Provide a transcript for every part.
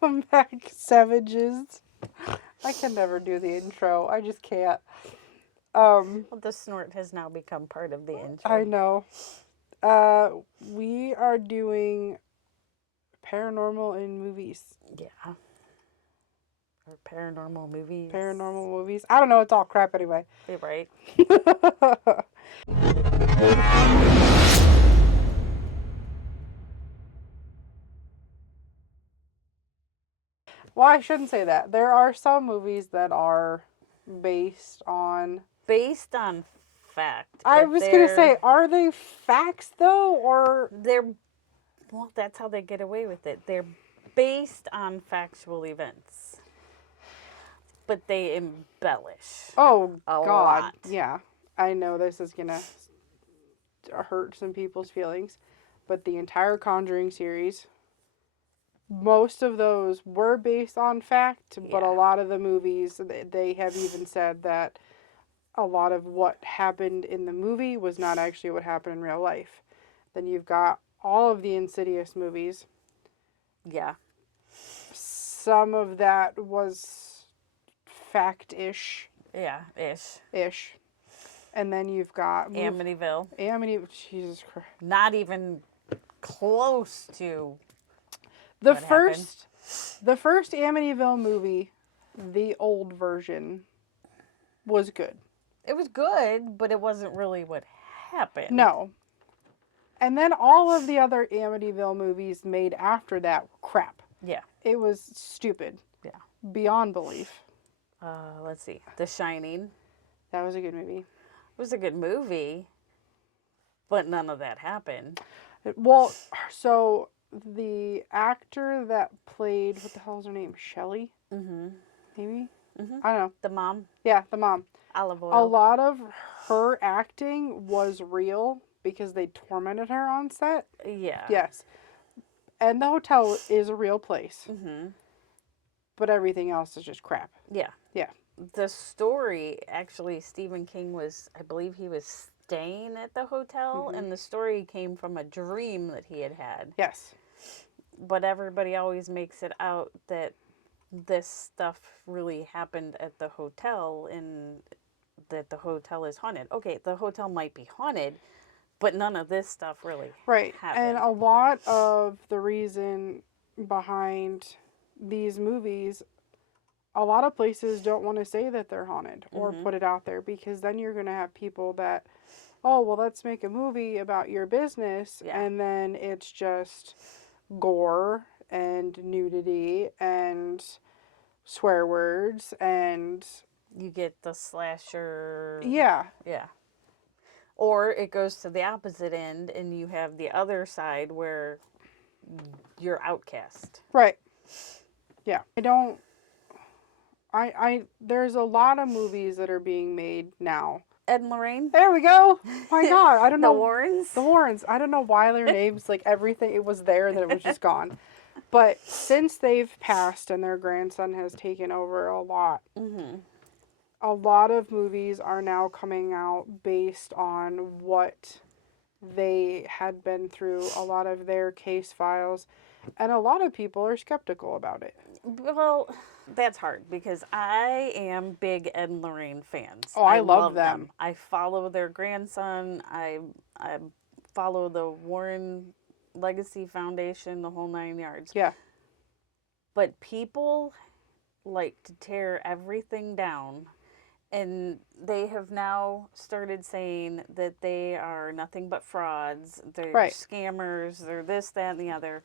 Welcome back, savages. I can never do the intro. I just can't. Well, the snort has now become part of the intro. I know. We are doing paranormal in movies. Yeah. Or paranormal movies. Paranormal movies. I don't know. It's all crap anyway. You're right. Well, I shouldn't say that. There are some movies that are based on. Based on fact. I was going to say, are they facts though? Or. Well, that's how they get away with it. They're based on factual events. But they embellish. Oh, a God. lot. Yeah. I know this is going to hurt some people's feelings. But the entire Conjuring series, most of those were based on fact, but a lot of the movies, they have even said that a lot of what happened in the movie was not actually what happened in real life. Then you've got all of the Insidious movies. Yeah. Some of that was fact-ish. Yeah, Ish. And then you've got... Amityville. Jesus Christ. Not even close to The first Amityville movie, the old version, was good. It was good, but it wasn't really what happened. No. And then all of the other Amityville movies made after that were crap. Yeah. It was stupid. Yeah. Beyond belief. Let's see. The Shining. That was a good movie. It was a good movie, but none of that happened. Well, so the actor that played, what the hell is her name? Shelley? Mm-hmm. Maybe? Mm-hmm. I don't know. The mom? Yeah, the mom. Olive oil. A lot of her acting was real because they tormented her on set. Yeah. Yes. And the hotel is a real place. Mm-hmm. But everything else is just crap. Yeah. Yeah. The story, actually, Stephen King I believe he was staying at the hotel, and the story came from a dream that he had had. Yes. But everybody always makes it out that this stuff really happened at the hotel and that the hotel is haunted. Okay, the hotel might be haunted, but none of this stuff really happened. And a lot of the reason behind these movies, a lot of places don't want to say that they're haunted or put it out there, because then you're going to have people that, oh, well, let's make a movie about your business, and then it's just gore and nudity and swear words, and you get the slasher. Yeah. Or it goes to the opposite end, and you have the other side where you're outcast. Right. Yeah. There's a lot of movies that are being made now. Ed and Lorraine. There we go. My God, I don't know. The Warrens. The Warrens. I don't know why their names, like everything, it was there and then it was just gone. But since they've passed and their grandson has taken over a lot, a lot of movies are now coming out based on what they had been through, a lot of their case files, and a lot of people are skeptical about it. Well, that's hard because I am big Ed and Lorraine fans. Oh, I love them. I follow their grandson. I follow the Warren Legacy Foundation, the whole 9 yards. Yeah. But people like to tear everything down, and they have now started saying that they are nothing but frauds. They're scammers. They're this, that, and the other.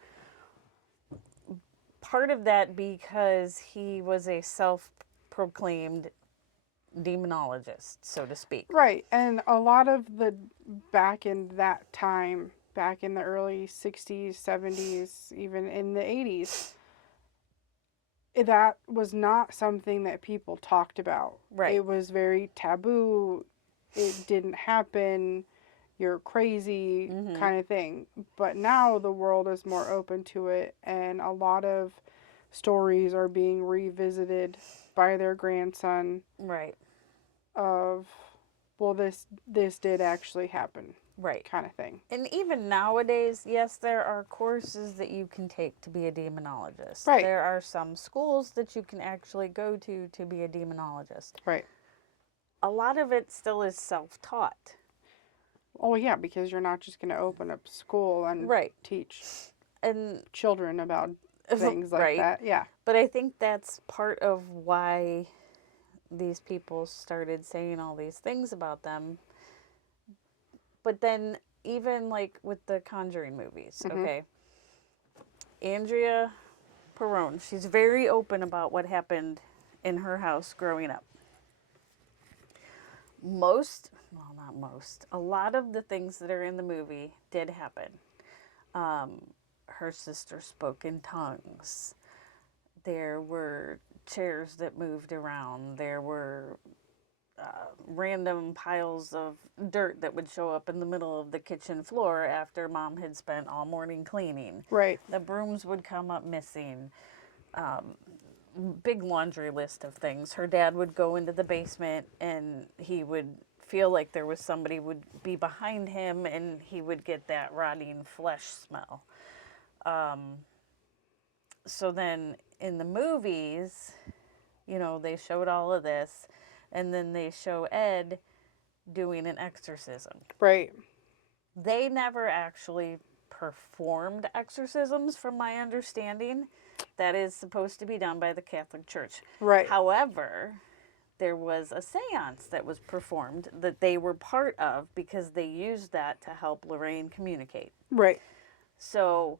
Part of that because he was a self-proclaimed demonologist, so to speak. Right, and a lot of the, back in that time, back in the early 60s, 70s, even in the 80s, that was not something that people talked about. Right. It was very taboo. It didn't happen. You're crazy, kind of thing. But now the world is more open to it, and a lot of stories are being revisited by their grandson. Right. Of, well, this did actually happen. Right. kind of thing. And even nowadays, yes, there are courses that you can take to be a demonologist. Right. There are some schools that you can actually go to be a demonologist. Right. A lot of it still is self-taught. Oh, yeah, because you're not just going to open up school and Right. teach And children about things like right. that. Yeah. But I think that's part of why these people started saying all these things about them. But then even like with the Conjuring movies, Mm-hmm. okay? Andrea Perron, she's very open about what happened in her house growing up. A lot of the things that are in the movie did happen. Her sister spoke in tongues. There were chairs that moved around. There were random piles of dirt that would show up in the middle of the kitchen floor after mom had spent all morning cleaning. Right. The brooms would come up missing. Big laundry list of things. Her dad would go into the basement and he would feel like there was somebody would be behind him and he would get that rotting flesh smell. So then in the movies, you know, they showed all of this and then they show Ed doing an exorcism. Right. They never actually performed exorcisms, from my understanding. That is supposed to be done by the Catholic Church. Right. However, there was a seance that was performed that they were part of because they used that to help Lorraine communicate. Right. So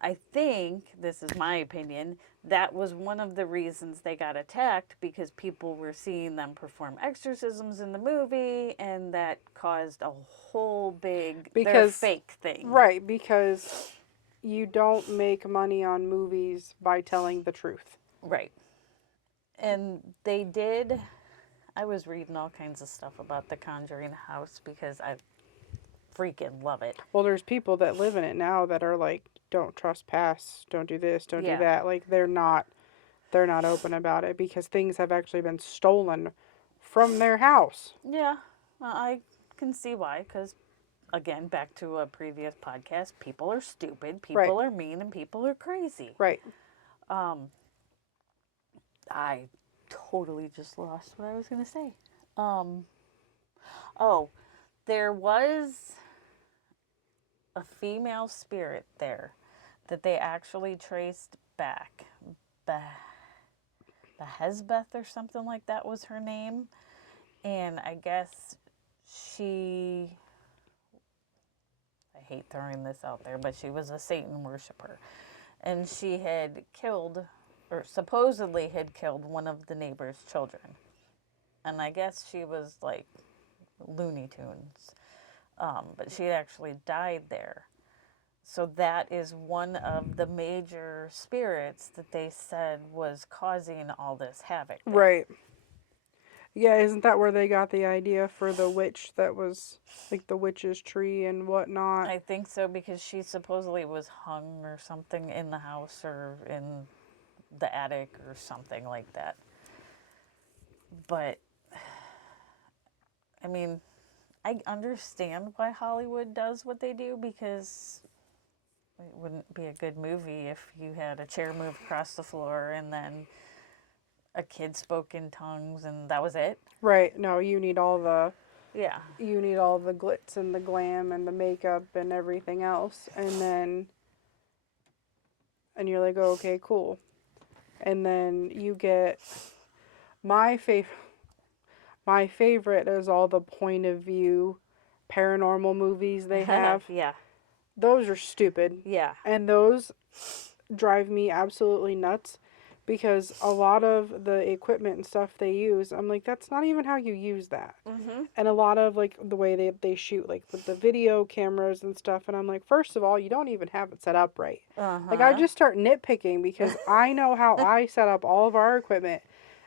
I think, this is my opinion, that was one of the reasons they got attacked, because people were seeing them perform exorcisms in the movie, and that caused a whole big they're fake thing. Right, because you don't make money on movies by telling the truth. Right. And they did, I was reading all kinds of stuff about the Conjuring house because I freaking love it. Well, there's people that live in it now that are like, don't trespass, don't do this, don't do that. Like they're not open about it because things have actually been stolen from their house. Yeah, I can see why, because again, back to a previous podcast, people are stupid, people are mean, and people are crazy. Right. I totally just lost what I was going to say. Oh, there was a female spirit there that they actually traced back. Behesbeth or something like that was her name. And I guess I hate throwing this out there, but she was a Satan worshiper. And she had killed, or supposedly had killed, one of the neighbor's children. And I guess she was like Looney Tunes. But she had actually died there. So that is one of the major spirits that they said was causing all this havoc there. Right. Yeah, isn't that where they got the idea for the witch that was like the witch's tree and whatnot? I think so, because she supposedly was hung or something in the house or in the attic or something like that. But, I mean, I understand why Hollywood does what they do, because it wouldn't be a good movie if you had a chair move across the floor and then a kid spoke in tongues and that was it. Right. No, you need all the glitz and the glam and the makeup and everything else, and you're like, oh, okay, cool. And then you get my favorite is all the point of view paranormal movies they have. Yeah. Those are stupid. Yeah. And those drive me absolutely nuts, because a lot of the equipment and stuff they use, I'm like, that's not even how you use that. Mm-hmm. And a lot of like the way they shoot, like with the video cameras and stuff, and I'm like, first of all, you don't even have it set up right. Like I just start nitpicking because I know how I set up all of our equipment,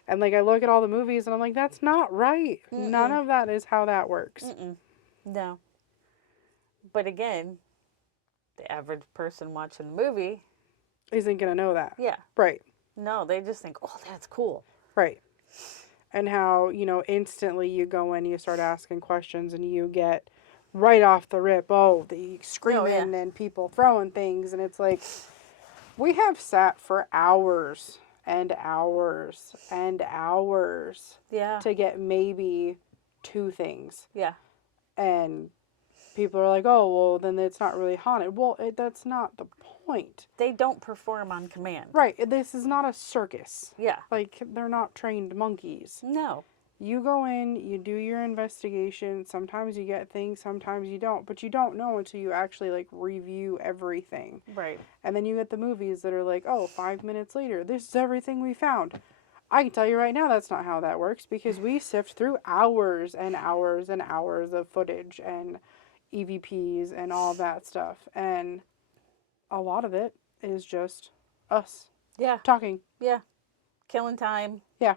and like I look at all the movies and I'm like, that's not right. Mm-mm. None of that is how that works. Mm-mm. No. But again, the average person watching the movie isn't gonna know that. Yeah. Right. No, they just think, oh, that's cool. Right. And how, instantly you go in, you start asking questions, and you get right off the rip, oh, the Oh, screaming yeah. and people throwing things. And it's like, we have sat for hours and hours and hours Yeah. to get maybe two things. Yeah. And people are like, oh, well, then it's not really haunted. Well, that's not the point. They don't perform on command. Right. This is not a circus. Yeah. Like, they're not trained monkeys. No. You go in, you do your investigation. Sometimes you get things, sometimes you don't. But you don't know until you actually, like, review everything. Right. And then you get the movies that are like, oh, 5 minutes later, this is everything we found. I can tell you right now that's not how that works, because we sift through hours and hours and hours of footage and EVPs and all that stuff. And a lot of it is just us Yeah. talking. Yeah. Killing time. Yeah.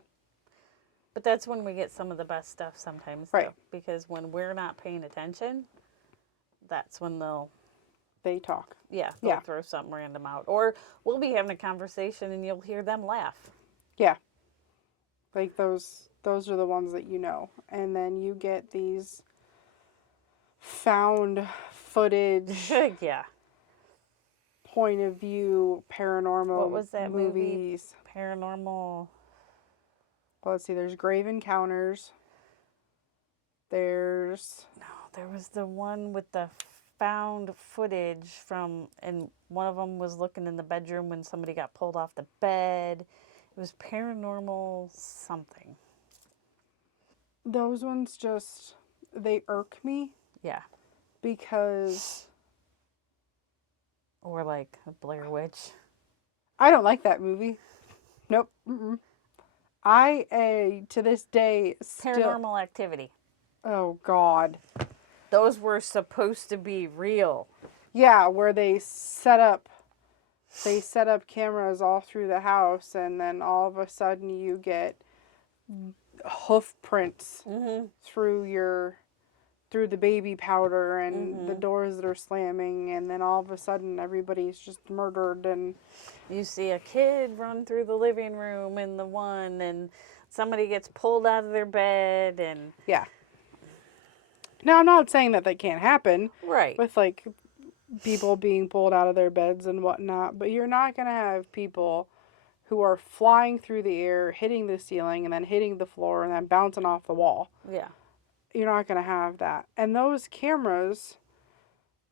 But that's when we get some of the best stuff sometimes. Right. Though, because when we're not paying attention, that's when They talk. they'll Yeah. throw something random out. Or we'll be having a conversation and you'll hear them laugh. Yeah. Like those are the ones that you know. And then you get these found footage, Yeah. point of view, paranormal What was that movie? movies. Paranormal. Well, let's see, there's Grave Encounters. There's No, there was the one with the found footage from, and one of them was looking in the bedroom when somebody got pulled off the bed. It was paranormal something. those ones just, they irk me Yeah. because Or like Blair Witch. I don't like that movie. Nope. Mm-mm. I, to this day, still... Paranormal Activity. Oh, God. Those were supposed to be real. Yeah, where they set up cameras all through the house, and then all of a sudden you get hoof prints through the baby powder and the doors that are slamming, and then all of a sudden everybody's just murdered. And you see a kid run through the living room in the one, and somebody gets pulled out of their bed, and yeah. Now, I'm not saying that can't happen right. with, like, people being pulled out of their beds and whatnot, but you're not going to have people who are flying through the air, hitting the ceiling, and then hitting the floor, and then bouncing off the wall. Yeah. You're not going to have that. And those cameras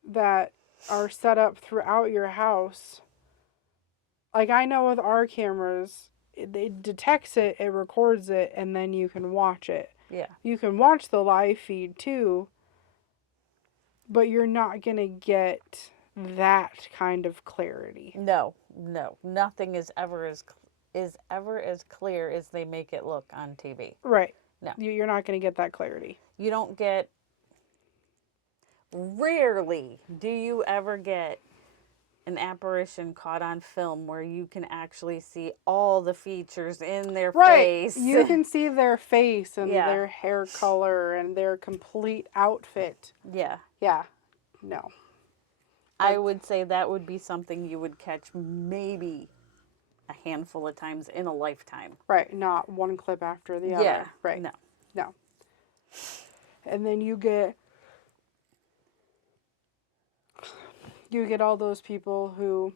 that are set up throughout your house, like, I know with our cameras, it detects it, it records it, and then you can watch it. Yeah. You can watch the live feed too, but you're not going to get that kind of clarity. No. Nothing is ever as clear as they make it look on TV. Right. No. You're not going to get that clarity. You don't get, rarely do you ever get an apparition caught on film where you can actually see all the features in their face. You can see their face and Yeah. their hair color and their complete outfit. Yeah. Yeah. No. I would say that would be something you would catch maybe a handful of times in a lifetime. Right. Not one clip after the other. Yeah. Right. No. And then you get all those people who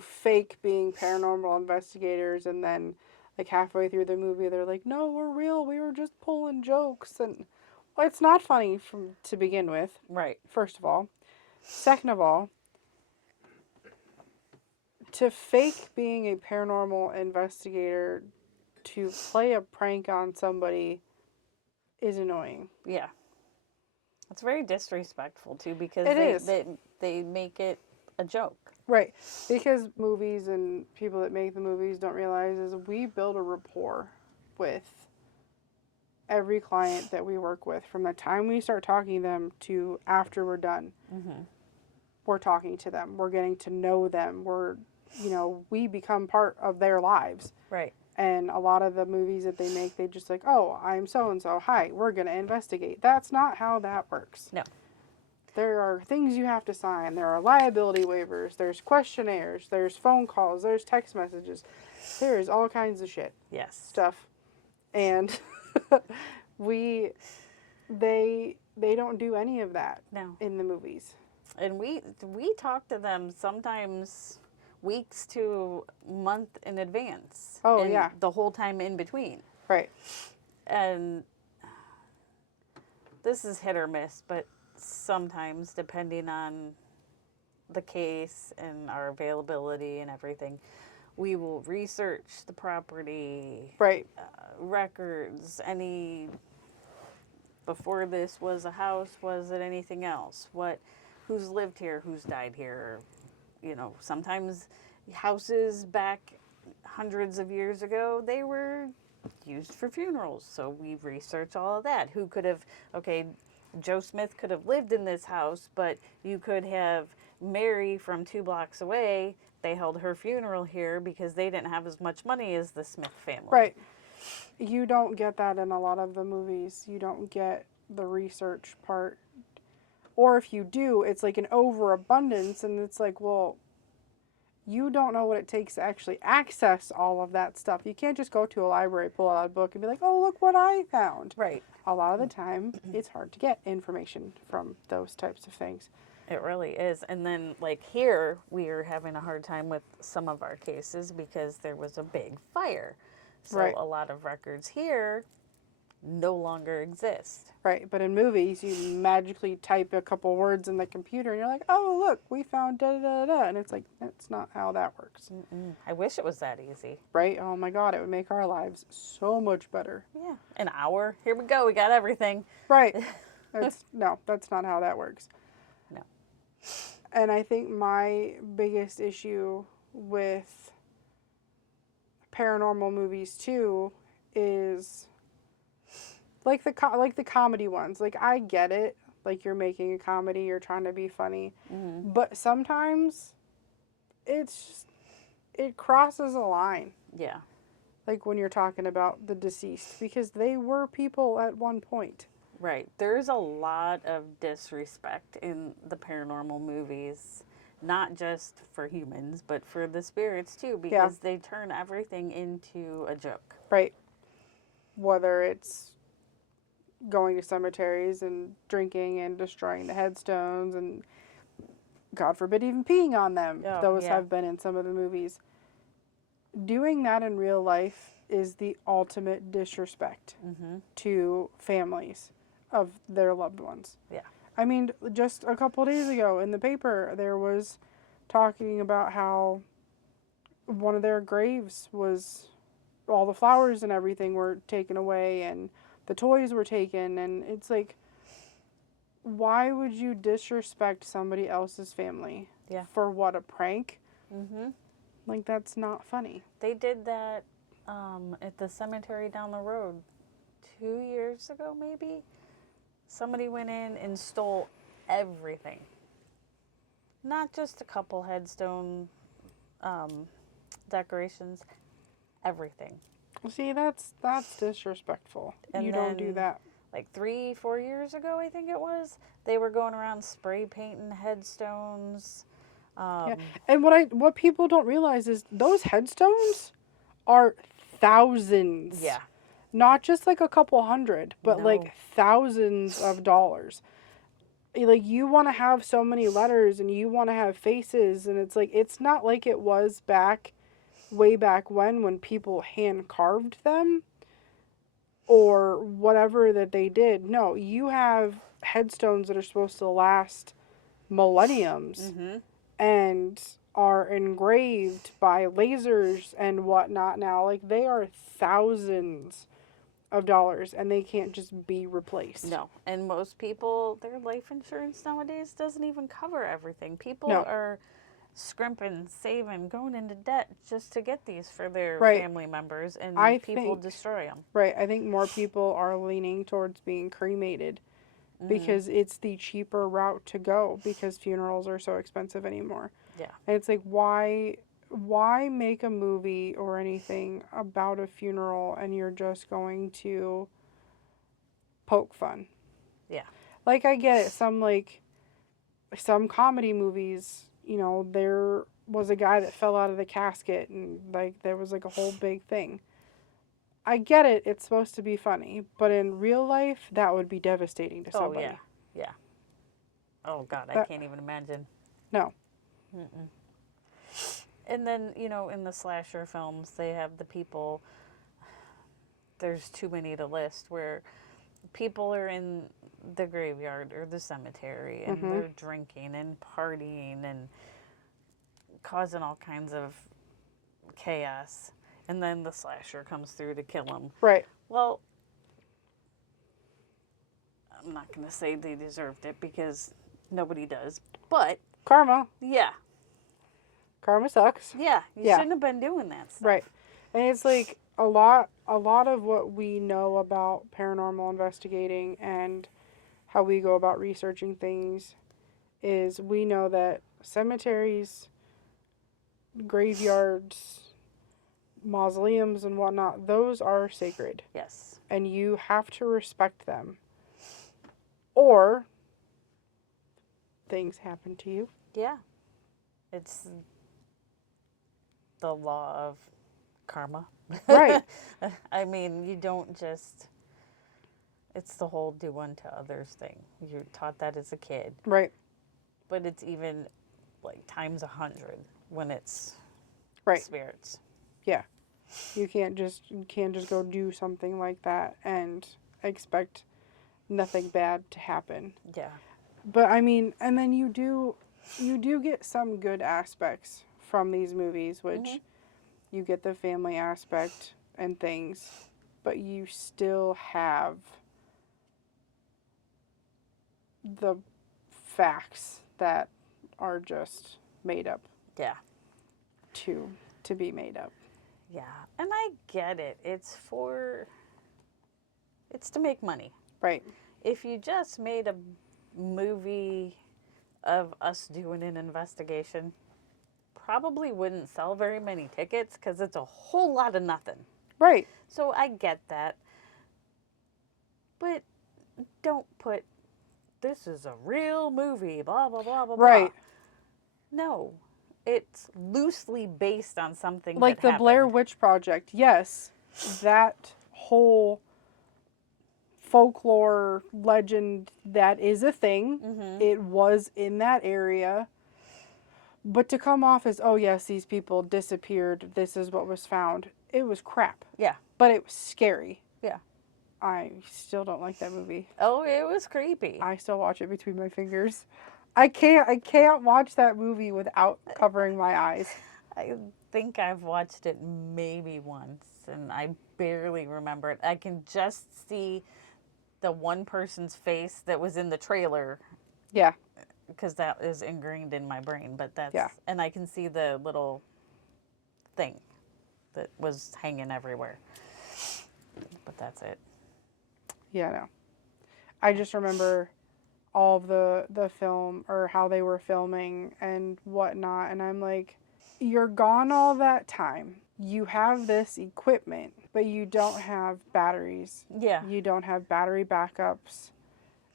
fake being paranormal investigators, and then, like, halfway through the movie they're like, no, we're real, we were just pulling jokes. And, well, it's not funny to begin with. Right. First of all. Second of all, to fake being a paranormal investigator to play a prank on somebody is annoying. Yeah. It's very disrespectful too, because they make it a joke. Right. Because movies and people that make the movies don't realize is we build a rapport with every client that we work with. From the time we start talking to them to after we're done. Mm-hmm. We're talking to them. We're getting to know them. We become part of their lives. Right. And a lot of the movies that they make, they just like, oh, I'm so-and-so. Hi, we're going to investigate. That's not how that works. No. There are things you have to sign. There are liability waivers. There's questionnaires. There's phone calls. There's text messages. There's all kinds of shit. Yes. Stuff. And we they don't do any of that No. in the movies. And we talk to them sometimes weeks to month in advance. Oh, and yeah. the whole time in between. Right. And this is hit or miss, but sometimes, depending on the case and our availability and everything, we will research the property, Right. records, any, before this was a house, was it anything else? Who's lived here, who's died here? You know, sometimes houses back hundreds of years ago, they were used for funerals. So we research all of that. Who could have, okay, Joe Smith could have lived in this house, but you could have Mary from 2 blocks away. They held her funeral here because they didn't have as much money as the Smith family. Right. You don't get that in a lot of the movies. You don't get the research part. Or if you do, it's like an overabundance, and it's like, well, you don't know what it takes to actually access all of that stuff. You can't just go to a library, pull out a book, and be like, oh, look what I found. Right. A lot of the time, it's hard to get information from those types of things. It really is. And then, like, here, we are having a hard time with some of our cases because there was a big fire. So Right. a lot of records here no longer exist. Right, but in movies, you magically type a couple words in the computer, and you're like, oh, look, we found da-da-da-da. And it's like, that's not how that works. Mm-mm. I wish it was that easy. Right? Oh, my God, it would make our lives so much better. Yeah. An hour. Here we go. We got everything. Right. No, that's not how that works. No. And I think my biggest issue with paranormal movies too is like the comedy ones. Like, I get it. Like, you're making a comedy, you're trying to be funny, but sometimes it crosses a line. Yeah. Like when you're talking about the deceased, because they were people at one point. Right. There's a lot of disrespect in the paranormal movies, not just for humans, but for the spirits too, because they turn everything into a joke. Right. Whether it's going to cemeteries and drinking and destroying the headstones and, God forbid, even peeing on them. Oh, Those yeah. have been in some of the movies. Doing that in real life is the ultimate disrespect to families of their loved ones. Yeah. I mean, just a couple days ago in the paper, there was talking about how one of their graves was, all the flowers and everything were taken away and the toys were taken. And it's like, why would you disrespect somebody else's family? Yeah. For what, a prank? Mm-hmm. Like, that's not funny. They did that at the cemetery down the road 2 years ago, maybe. Somebody went in and stole everything. Not just a couple headstone decorations, everything. See, that's disrespectful. And you don't do then, that. Like 3-4 years ago, I think it was, they were going around spray painting headstones. Yeah. And what people don't realize is those headstones are thousands. Yeah. Not just like a couple hundred, but No. like thousands of dollars. Like, you want to have so many letters and you want to have faces, and it's like, it's not like it was way back when people hand carved them or whatever that they did. No, you have headstones that are supposed to last millenniums and are engraved by lasers and whatnot now. Like, they are thousands of dollars, and they can't just be replaced. No. And most people, their life insurance nowadays doesn't even cover everything. People No. are scrimping, saving, going into debt just to get these for their Right. family members, and people think- destroy them. Right. I think more people are leaning towards being cremated because it's the cheaper route to go, because funerals are so expensive anymore. Yeah. And it's like, why make a movie or anything about a funeral and you're just going to poke fun? Yeah. Like, I get it. Some comedy movies, you know, there was a guy that fell out of the casket and, like, there was, like, a whole big thing. I get it, it's supposed to be funny, but in real life, that would be devastating to Oh, somebody. yeah. Yeah. Oh, God, I That, can't even imagine. no. Mm-mm. And then, in the slasher films, they have the people, there's too many to list, where people are in the graveyard or the cemetery and Mm-hmm. they're drinking and partying and causing all kinds of chaos. And then the slasher comes through to kill them. Right. Well, I'm not going to say they deserved it because nobody does. But, Karma. yeah. Karma sucks. Yeah, you Yeah. shouldn't have been doing that stuff. Right. And it's like a lot of what we know about paranormal investigating and how we go about researching things is we know that cemeteries, graveyards, mausoleums and whatnot, those are sacred. Yes. And you have to respect them. Or things happen to you. Yeah. It's the law of karma. Right. I mean, you don't just. It's the whole do unto others thing. You're taught that as a kid. Right. But it's even like times 100 when it's Right. spirits. Yeah. You can't just go do something like that and expect nothing bad to happen. Yeah. But I mean, and then you do get some good aspects from these movies, which you get the family aspect and things, but you still have the facts that are just made up. Yeah. To be made up. Yeah. And I get it. It's to make money. Right. If you just made a movie of us doing an investigation, probably wouldn't sell very many tickets because it's a whole lot of nothing. Right. So I get that. But don't put, this is a real movie, blah, blah, blah, blah, Right. blah. No. It's loosely based on something like that the happened. Blair Witch Project. Yes, that whole folklore legend, that is a thing. Mm-hmm. It was in that area. But to come off as, oh yes, these people disappeared, this is what was found, it was crap. Yeah. But it was scary. Yeah. I still don't like that movie. Oh, it was creepy. I still watch it between my fingers. I can't watch that movie without covering my eyes. I think I've watched it maybe once, and I barely remember it. I can just see the one person's face that was in the trailer. Yeah. Because that is ingrained in my brain, but that's... Yeah. And I can see the little thing that was hanging everywhere. But that's it. Yeah, no. I just remember all of the film, or how they were filming and whatnot, and I'm like, you're gone all that time. You have this equipment, but you don't have batteries. Yeah. You don't have battery backups.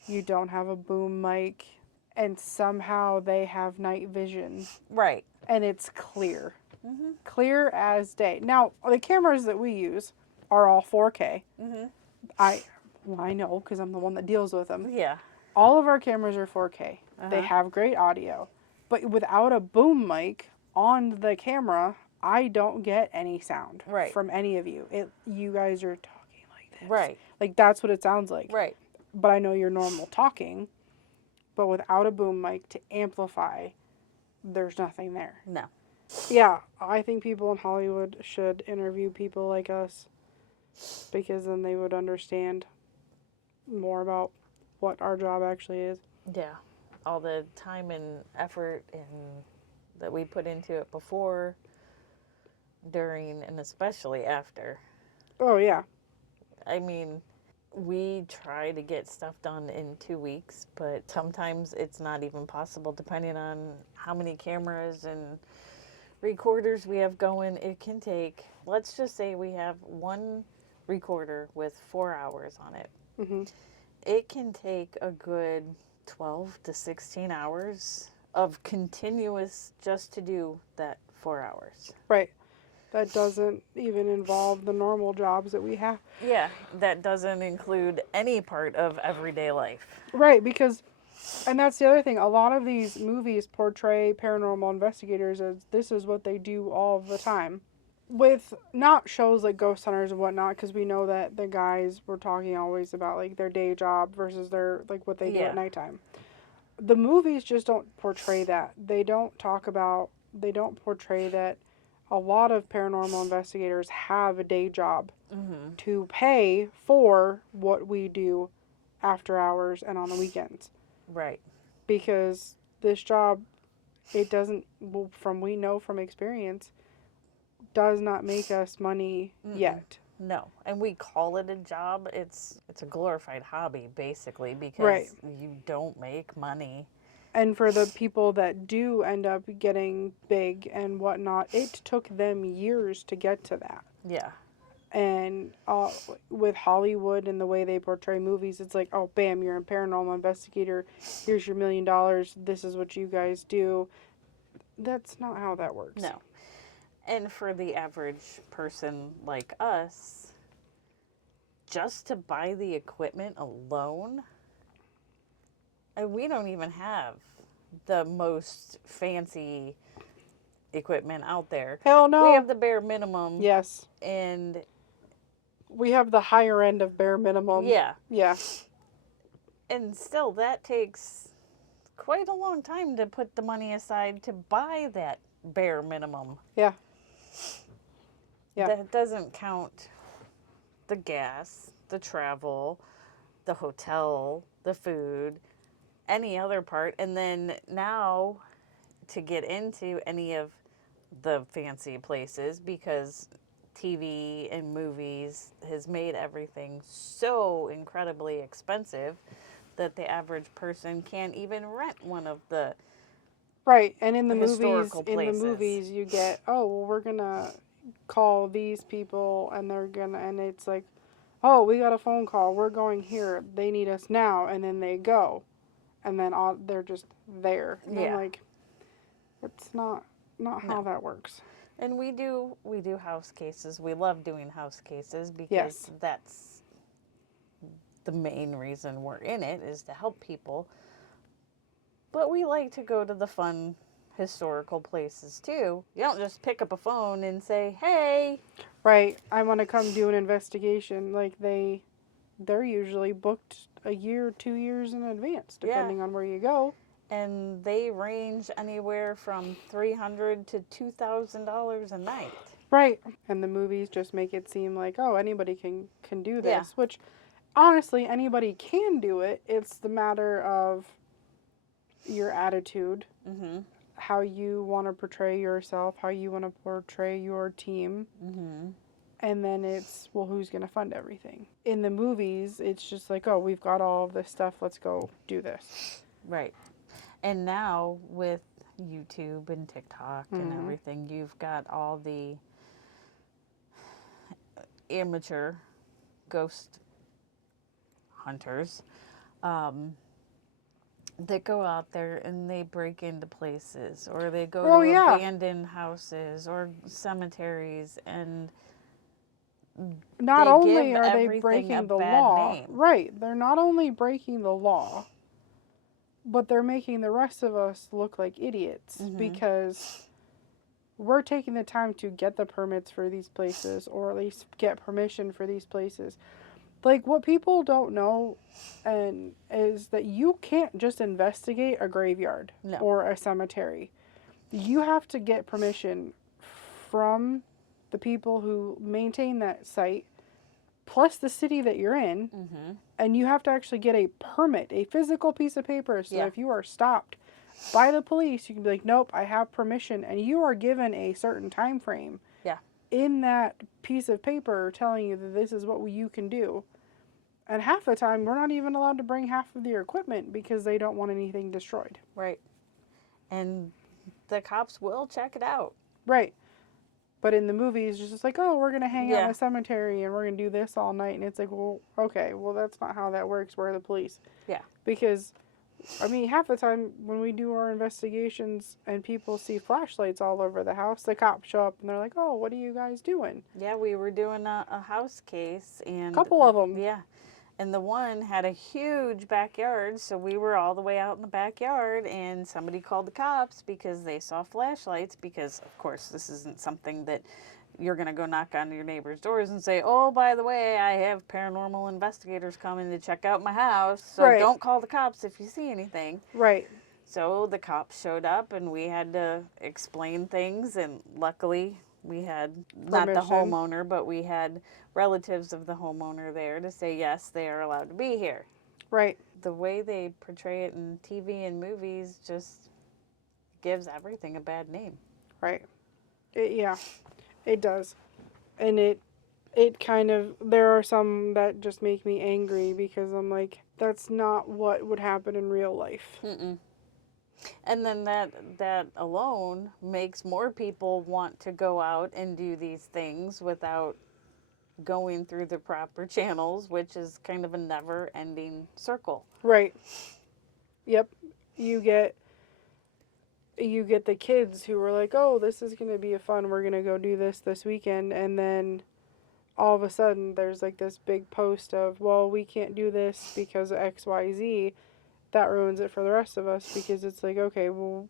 You don't have a boom mic. And somehow they have night vision. Right. And it's clear. Mm-hmm. Clear as day. Now, the cameras that we use are all 4K. Mm-hmm. I know because I'm the one that deals with them. Yeah. All of our cameras are 4K. Uh-huh. They have great audio. But without a boom mic on the camera, I don't get any sound from any of you. You guys are talking like this. Right. Like, that's what it sounds like. Right. But I know you're normal talking. But without a boom mic to amplify, there's nothing there. No. Yeah, I think people in Hollywood should interview people like us, because then they would understand more about what our job actually is. Yeah. All the time and effort that we put into it before, during, and especially after. Oh, yeah. I mean, we try to get stuff done in 2 weeks, but sometimes it's not even possible depending on how many cameras and recorders we have going. It can take, let's just say we have one recorder with 4 hours on it. Mm-hmm. It can take a good 12 to 16 hours of continuous just to do that 4 hours. Right. that doesn't even involve the normal jobs that we have. Yeah, that doesn't include any part of everyday life. Right, because, and that's the other thing, a lot of these movies portray paranormal investigators as this is what they do all the time. With not shows like Ghost Hunters and whatnot, because we know that the guys were talking always about like their day job versus their like what they do at nighttime. The movies just don't portray that. They don't talk about, they don't portray that a lot of paranormal investigators have a day job to pay for what we do after hours and on the weekends. Right. Because this job, it doesn't, well, from we know from experience, does not make us money yet. No, and we call it a job. It's a glorified hobby, basically, because you don't make money. And for the people that do end up getting big and whatnot, it took them years to get to that. Yeah. And with Hollywood and the way they portray movies, it's like, oh, bam, you're a paranormal investigator. Here's your $1 million. This is what you guys do. That's not how that works. No. And for the average person like us, just to buy the equipment alone, and we don't even have the most fancy equipment out there. Hell no. We have the bare minimum. Yes. And we have the higher end of bare minimum. Yeah. Yeah. And still, that takes quite a long time to put the money aside to buy that bare minimum. Yeah. Yeah. That doesn't count the gas, the travel, the hotel, the food, any other part. And then now to get into any of the fancy places, because TV and movies has made everything so incredibly expensive that the average person can't even rent one of the right. And in the historical movies you get, oh, well, we're gonna call these people and they're gonna, and it's like, oh, we got a phone call, we're going here, they need us now, and then they go, and then they're just there. And I'm like, it's not how that works. And we do house cases. We love doing house cases because that's the main reason we're in it, is to help people. But we like to go to the fun historical places too. You don't just pick up a phone and say, hey. Right. I want to come do an investigation. Like they're usually booked a year, 2 years in advance, depending on where you go. And they range anywhere from $300 to $2,000 a night. Right. And the movies just make it seem like, oh, anybody can do this, which honestly, anybody can do it. It's the matter of your attitude, how you want to portray yourself, how you want to portray your team. And then it's, well, who's going to fund everything? In the movies, it's just like, oh, we've got all of this stuff, let's go do this. Right. And now with YouTube and TikTok and everything, you've got all the amateur ghost hunters that go out there and they break into places, or they go to abandoned houses or cemeteries, and not only are they breaking the law, right, they're not only breaking the law, but they're making the rest of us look like idiots because we're taking the time to get the permits for these places, or at least get permission for these places. Like, what people don't know is that you can't just investigate a graveyard or a cemetery. You have to get permission from the people who maintain that site, plus the city that you're in, and you have to actually get a permit, a physical piece of paper, so if you are stopped by the police, you can be like, nope, I have permission, and you are given a certain time frame in that piece of paper telling you that this is what you can do. And half the time, we're not even allowed to bring half of your equipment because they don't want anything destroyed. Right. And the cops will check it out. Right. But in the movies, it's just like, oh, we're going to hang out in a cemetery and we're going to do this all night. And it's like, well, okay, well, that's not how that works. We're the police. Yeah. Because I mean, half the time when we do our investigations and people see flashlights all over the house, the cops show up and they're like, "Oh, what are you guys doing?" Yeah, we were doing a house case, and Couple of them. yeah, and the one had a huge backyard, so we were all the way out in the backyard, and somebody called the cops because they saw flashlights, because of course this isn't something that you're going to go knock on your neighbor's doors and say, "Oh, by the way, I have paranormal investigators coming to check out my house, so Right. don't call the cops if you see anything." Right. So the cops showed up, and we had to explain things, and luckily we had not the Permission. homeowner, but we had relatives of the homeowner there to say, yes, they are allowed to be here. Right. The way they portray it in TV and movies just gives everything a bad name. Right. Yeah, it does. And it kind of, there are some that just make me angry because I'm like, that's not what would happen in real life. Mm-mm. And then that alone makes more people want to go out and do these things without going through the proper channels, which is kind of a never-ending circle. Right. Yep. You get the kids who are like, "Oh, this is going to be a fun. We're going to go do this weekend." And then all of a sudden there's like this big post of, "Well, we can't do this because of XYZ." That ruins it for the rest of us because it's like, okay, well,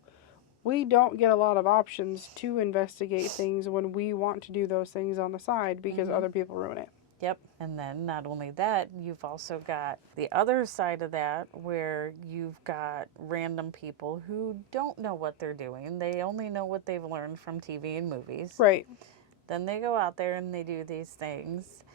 we don't get a lot of options to investigate things when we want to do those things on the side because other people ruin it. Yep. And then not only that, you've also got the other side of that where you've got random people who don't know what they're doing. They only know what they've learned from TV and movies. Right. Then they go out there and they do these things.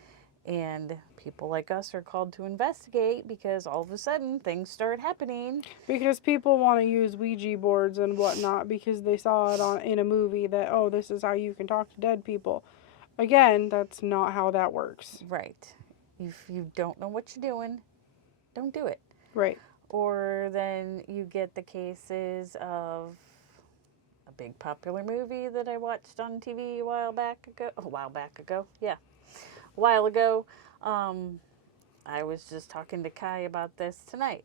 And people like us are called to investigate because all of a sudden things start happening. Because people want to use Ouija boards and whatnot because they saw it in a movie that, oh, this is how you can talk to dead people. Again, that's not how that works. Right. If you don't know what you're doing, don't do it. Right. Or then you get the cases of a big popular movie that I watched on TV a while ago. I was just talking to Kai about this tonight.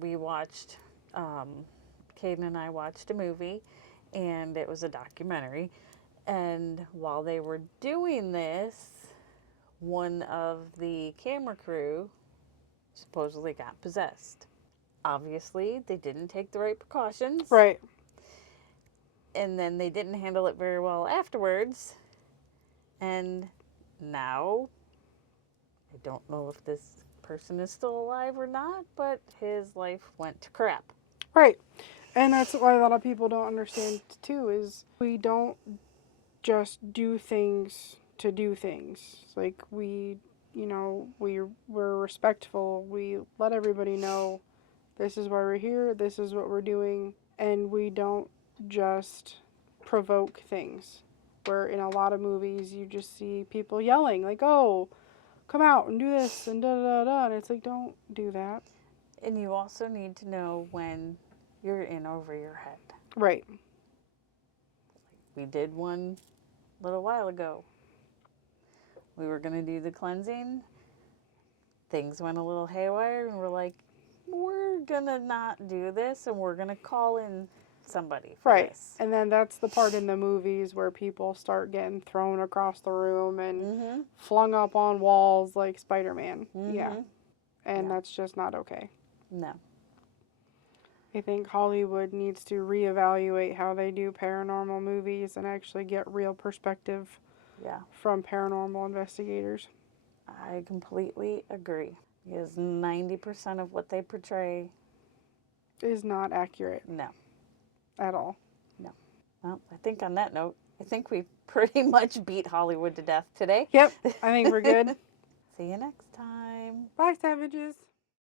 We watched, Caden and I watched a movie, and it was a documentary. And while they were doing this, one of the camera crew supposedly got possessed. Obviously, they didn't take the right precautions. Right. And then they didn't handle it very well afterwards. And now, I don't know if this person is still alive or not, but his life went to crap. Right. And that's why a lot of people don't understand too, is we don't just do things to do things. Like we're respectful. We let everybody know this is why we're here, this is what we're doing, and we don't just provoke things. Where in a lot of movies you just see people yelling like, "Oh, come out and do this and da da da," and it's like, don't do that. And you also need to know when you're in over your head. Right. We did one a little while ago. We were going to do the cleansing. Things went a little haywire, and we're like, we're going to not do this, and we're going to call in somebody for this. And then that's the part in the movies where people start getting thrown across the room and flung up on walls like Spider-Man. Yeah. And that's just not okay. No. I think Hollywood needs to reevaluate how they do paranormal movies and actually get real perspective from paranormal investigators. I completely agree. Because 90% of what they portray is not accurate. No. At all. No. Well, I think on that note, I think we pretty much beat Hollywood to death today. Yep. I think we're good. See you next time. Bye, savages.